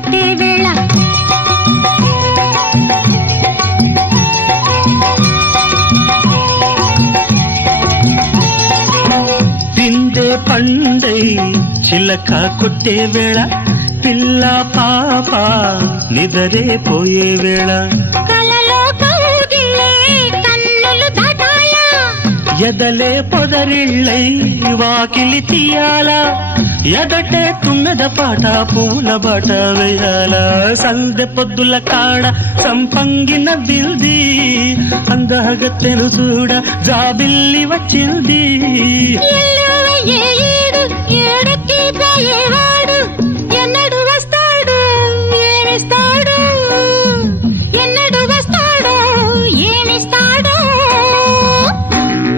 కట్టే వేళ పిండే పండై చిలక కొట్టే వేళ పిల్ల పాప నిదరే పోయే వేళ కలలో కౌగిలే కన్నులు దాటాలా ఎదలే పొదరిళ్ళై వాకిలి తీయాలా ఎదటే తుమ్మెద పాట పూల బాట వేయాల సందె పొద్దుల కాడ సంపంగిన బిల్ది అందగత్తెను చూడ జాబిల్లి వచ్చింది ఏడు ఏడుకి పోయేవా